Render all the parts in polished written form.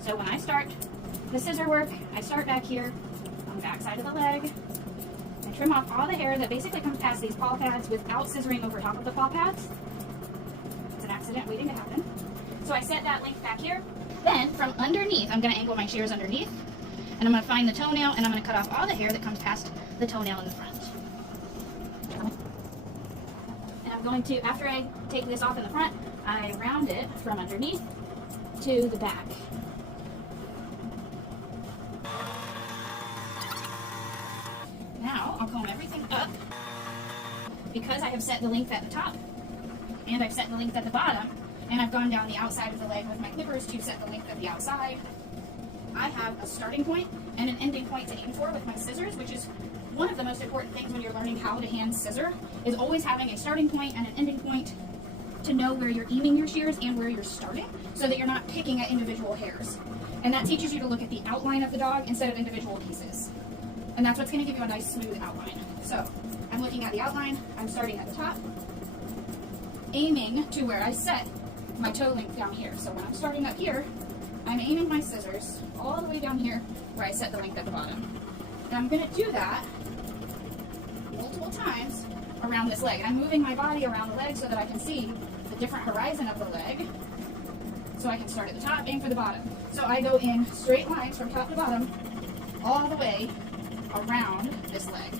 So when I start the scissor work, I start back here on the back side of the leg. I trim off all the hair that basically comes past these paw pads without scissoring over top of the paw pads. It's an accident waiting to happen. So I set that length back here. Then from underneath, I'm going to angle my shears underneath, and I'm going to find the toenail, and I'm going to cut off all the hair that comes past the toenail in the front. And I'm going to, after I take this off in the front, I round it from underneath to the back. Now I'll comb everything up. Because I have set the length at the top and I've set the length at the bottom, and I've gone down the outside of the leg with my clippers to set the length of the outside, I have a starting point and an ending point to aim for with my scissors, which is one of the most important things when you're learning how to hand scissor, is always having a starting point and an ending point to know where you're aiming your shears and where you're starting, so that you're not picking at individual hairs. And that teaches you to look at the outline of the dog instead of individual pieces. And that's what's going to give you a nice smooth outline. So I'm looking at the outline, I'm starting at the top, aiming to where I set my toe length down here. So when I'm starting up here, I'm aiming my scissors all the way down here where I set the length at the bottom. And I'm going to do that multiple times around this leg. And I'm moving my body around the leg so that I can see the different horizon of the leg. So I can start at the top, aim for the bottom. So I go in straight lines from top to bottom all the way around this leg.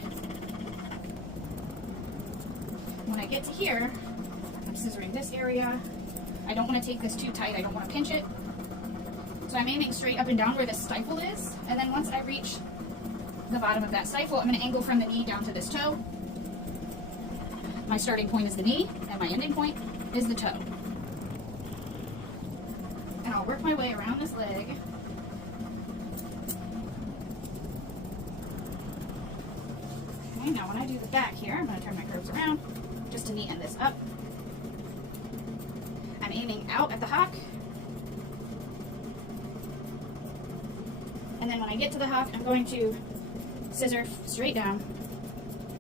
When I get to here, I'm scissoring this area. I don't want to take this too tight, I don't want to pinch it. So I'm aiming straight up and down where the stifle is, and then once I reach the bottom of that stifle, I'm going to angle from the knee down to this toe. My starting point is the knee, and my ending point is the toe. And I'll work my way around this leg. Okay, now when I do the back here, I'm going to turn my curves around just to neaten this up. I'm aiming out at the hock. And then when I get to the hock, I'm going to scissor straight down